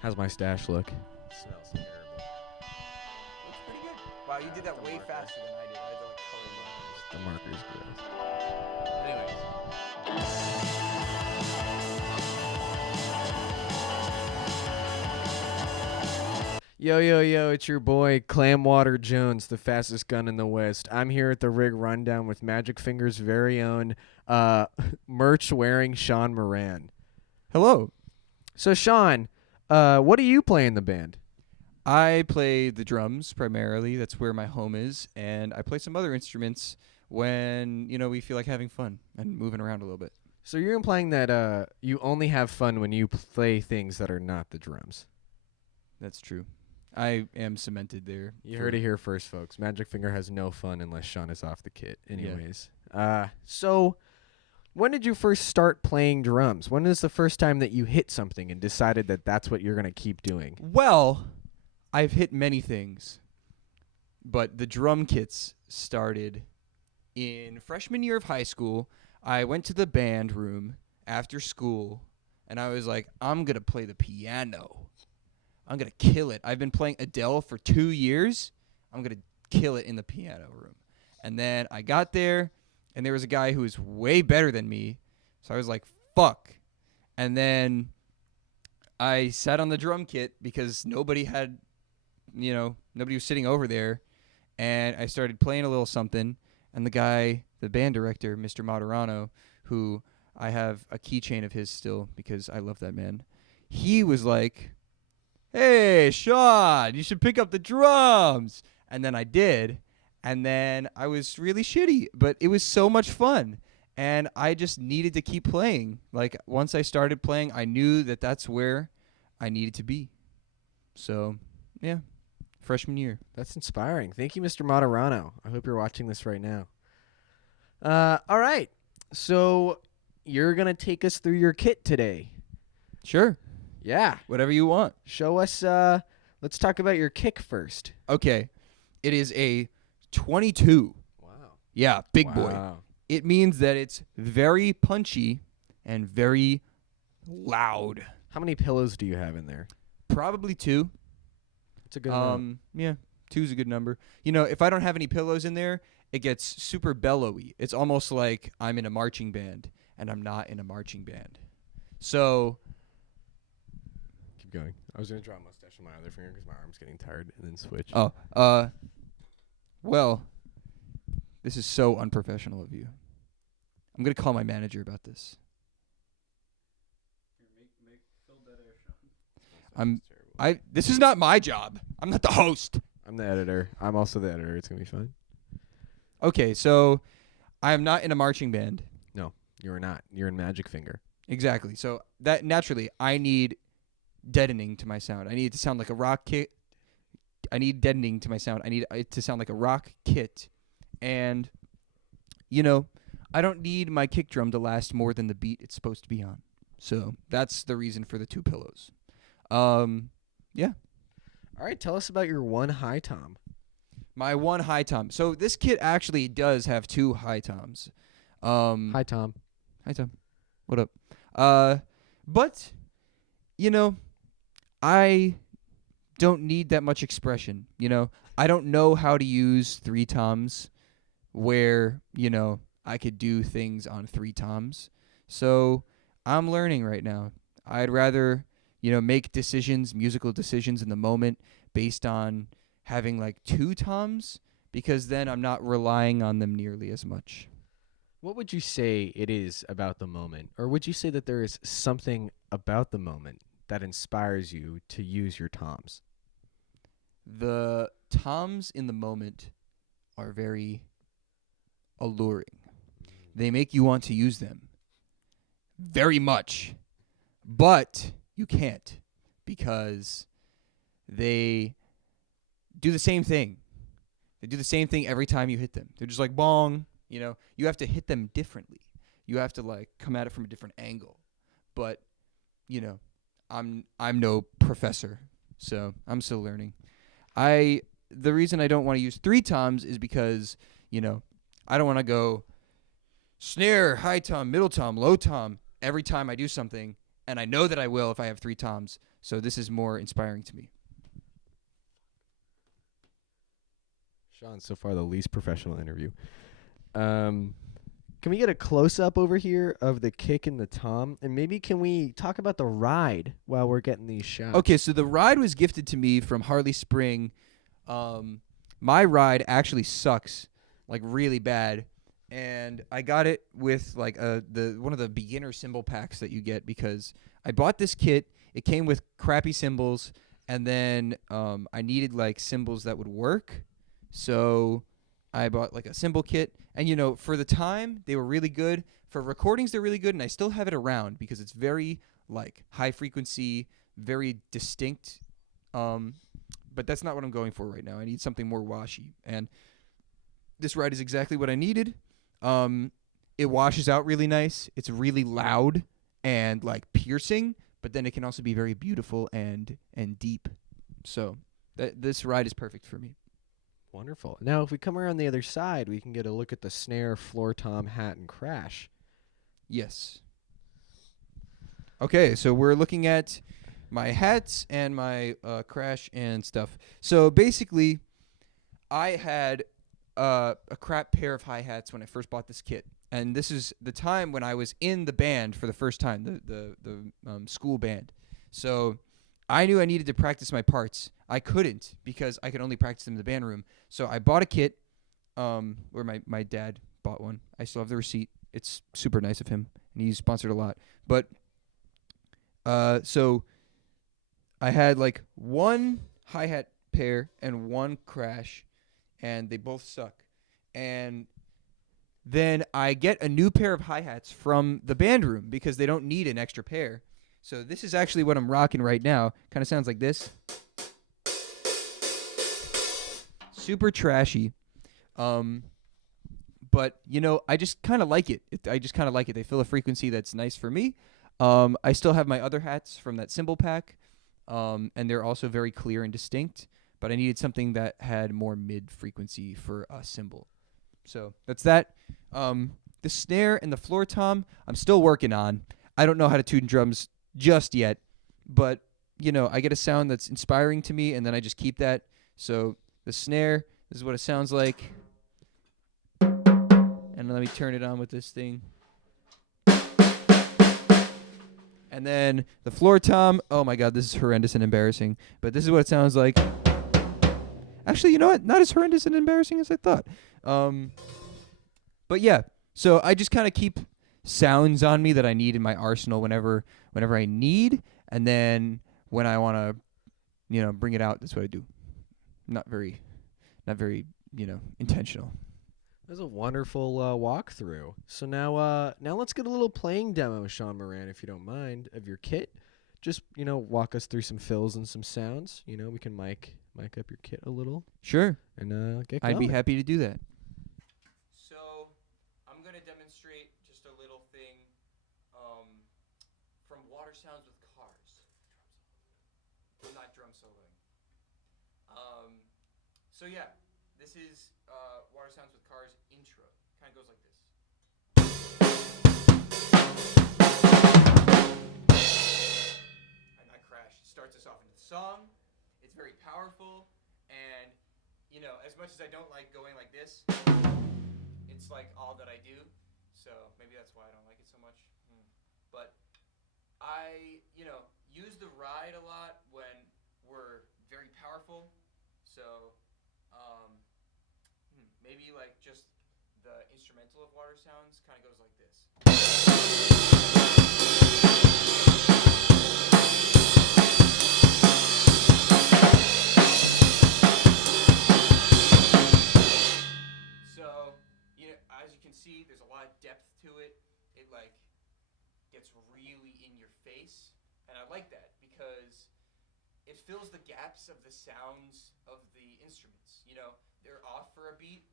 How's my stash look? Smells terrible. Looks pretty good. Wow, you did that way faster than I did. I had to like color The marker's gross. blind. Anyways. Yo, yo, yo, it's your boy, Clamwater Jones, the fastest gun in the West. I'm here at the Rig Rundown with Magic Finger's very own merch-wearing Sean Moran. Hello. So, Sean, what do you play in the band? I play the drums primarily. That's where my home is. And I play some other instruments when, we feel like having fun and moving around a little bit. So you're implying that you only have fun when you play things that are not the drums. That's true. I am cemented there. You heard it here first, folks. Magic Finger has no fun unless Sean is off the kit. Anyways. So when did you first start playing drums? When is the first time that you hit something and decided that that's what you're going to keep doing? Well, I've hit many things, but the drum kits started in freshman year of high school. I went to the band room after school, and I was like, I'm going to play the piano. I'm going to kill it. I've been playing Adele for 2 years. I'm going to kill it in the piano room. And then I got there, and there was a guy who was way better than me, so I was like, fuck. And then I sat on the drum kit because nobody was sitting over there, and I started playing a little something, and the guy, the band director, Mr. Moderano, who I have a keychain of his still because I love that man, he was like, hey, Sean, you should pick up the drums. And then I did, and then I was really shitty, but it was so much fun, and I just needed to keep playing. Like, once I started playing, I knew that that's where I needed to be. So, yeah, freshman year. That's inspiring. Thank you, Mr. Moderano. I hope you're watching this right now. All right. So you're going to take us through your kit today. Sure. Yeah. Whatever you want. Show us. Let's talk about your kick first. Okay. It is a 22. Wow. Yeah, big boy. Wow. It means that it's very punchy and very loud. How many pillows do you have in there? Probably 2. It's a good amount. Yeah, 2 is a good number. If I don't have any pillows in there, it gets super bellowy. It's almost like I'm in a marching band, and I'm not in a marching band. So, Keep going. I was going to draw a mustache on my other finger because my arm's getting tired, and then switch. well, this is so unprofessional of you. I'm going to call my manager about this. This is not my job. I'm not the host. I'm the editor. I'm also the editor. It's going to be fine. Okay, so I am not in a marching band. No, you're not. You're in Magic Finger. Exactly. So that naturally, I need deadening to my sound. I need it to sound like a rock kit. I need deadening to my sound. I need it to sound like a rock kit. And, I don't need my kick drum to last more than the beat it's supposed to be on. So that's the reason for the 2 pillows. Yeah. All right, tell us about your one high tom. My one high tom. So this kit actually does have 2 high toms. Hi, Tom. Hi, Tom. What up? But, I don't need that much expression, I don't know how to use 3 toms where, I could do things on 3 toms. So I'm learning right now. I'd rather, make musical decisions in the moment based on having like 2 toms, because then I'm not relying on them nearly as much. What would you say it is about the moment? Or would you say that there is something about the moment that inspires you to use your toms? The toms in the moment are very alluring. They make you want to use them very much, but you can't because they do the same thing. They do the same thing every time you hit them. They're just like bong, you have to hit them differently. You have to like come at it from a different angle. But, I'm no professor, so I'm still learning. The reason I don't want to use 3 toms is because, I don't want to go snare, high tom, middle tom, low tom every time I do something, and I know that I will if I have 3 toms. So this is more inspiring to me. Sean, so far the least professional interview. Can we get a close-up over here of the kick and the tom? And maybe can we talk about the ride while we're getting these shots? Okay, so the ride was gifted to me from Harley Spring. My ride actually sucks, like really bad. And I got it with like one of the beginner cymbal packs that you get because I bought this kit. It came with crappy cymbals, and then I needed like cymbals that would work. So I bought like a cymbal kit, and for the time they were really good. For recordings they're really good, and I still have it around because it's very like high frequency, very distinct. But that's not what I'm going for right now. I need something more washy, and this ride is exactly what I needed. It washes out really nice. It's really loud and like piercing, but then it can also be very beautiful and deep. So this ride is perfect for me. Wonderful. Now, if we come around the other side, we can get a look at the snare, floor tom, hat, and crash. Yes. Okay, so we're looking at my hats and my crash and stuff. So basically, I had a crap pair of hi-hats when I first bought this kit. And this is the time when I was in the band for the first time, the school band. So I knew I needed to practice my parts. I couldn't because I could only practice them in the band room. So I bought a kit where my dad bought one. I still have the receipt. It's super nice of him, and he's sponsored a lot. But so I had like one hi-hat pair and one crash, and they both suck. And then I get a new pair of hi-hats from the band room because they don't need an extra pair. So this is actually what I'm rocking right now. Kind of sounds like this. Super trashy. But, I just kind of like it. I just kind of like it. They fill a frequency that's nice for me. I still have my other hats from that cymbal pack, and they're also very clear and distinct. But I needed something that had more mid-frequency for a cymbal. So that's that. The snare and the floor tom, I'm still working on. I don't know how to tune drums just yet, but I get a sound that's inspiring to me, and then I just keep that. So the snare, this is what it sounds like. And let me turn it on with this thing. And then the floor tom, oh my god, this is horrendous and embarrassing, but this is what it sounds like. Actually, you know what? Not as horrendous and embarrassing as I thought. But yeah, so I just kind of keep sounds on me that I need in my arsenal whenever I need, and then when I want to, bring it out, that's what I do. Not very, intentional. That was a wonderful walkthrough. So now let's get a little playing demo, Sean Moran, if you don't mind, of your kit. Just walk us through some fills and some sounds. We can mic up your kit a little. Sure. And get going. I'd be happy to do that. So I'm gonna demonstrate just a little thing from Water Sounds with Cars. I'm not drum soloing. So yeah, this is Water Sounds with Cars intro. Kind of goes like this. And I crash. Starts us off into the song. It's very powerful, and as much as I don't like going like this, it's like all that I do. So maybe that's why I don't like it so much. But I, use the ride a lot when we're very powerful. So maybe like just the instrumental of Water Sounds kind of goes like this. So, as you can see, there's a lot of depth to it. It like gets really in your face, and I like that because it fills the gaps of the sounds of the instruments. They're off for a beat,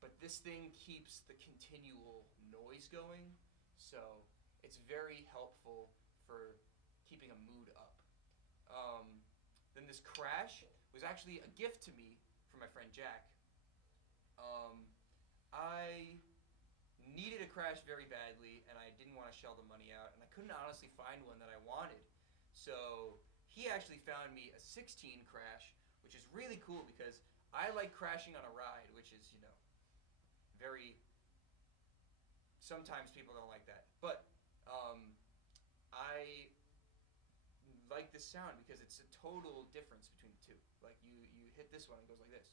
but this thing keeps the continual noise going, so it's very helpful for keeping a mood up. Then this crash was actually a gift to me from my friend Jack. I needed a crash very badly, and I didn't want to shell the money out, and I couldn't honestly find one that I wanted. So he actually found me a 16 crash, which is really cool because I like crashing on a ride, which is, very... Sometimes people don't like that. But I like this sound because it's a total difference between the two. Like, you hit this one, it goes like this.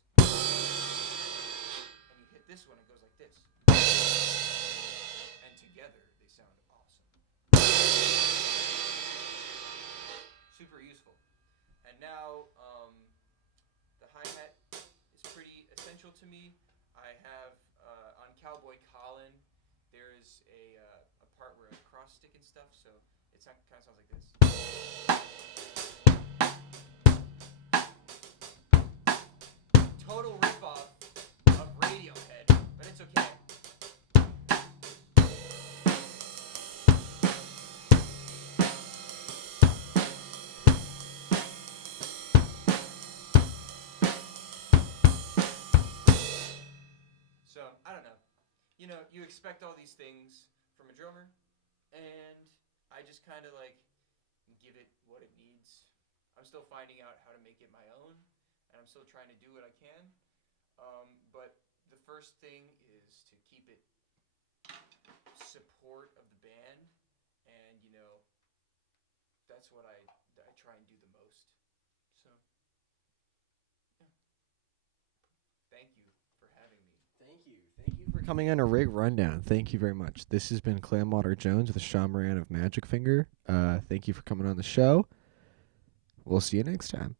And you hit this one, it goes like this. And together, they sound awesome. Super useful. And now, the hi-hat is pretty essential to me. I have, on Cowboy Colin, there's a part where I cross stick and stuff, so it kind of sounds like this. Total ripoff of Radiohead, but it's okay. So, I don't know. You expect all these things from a drummer, and I just kind of give it what it needs. I'm still finding out how to make it my own, and I'm still trying to do what I can. But the first thing is to keep it support of the band, and that's what I try and do the most. So, yeah. Thank you for having me. Thank you for coming on a Rig Rundown. Thank you very much. This has been Clamwater Jones with Sean Moran of Magic Finger. Thank you for coming on the show. We'll see you next time.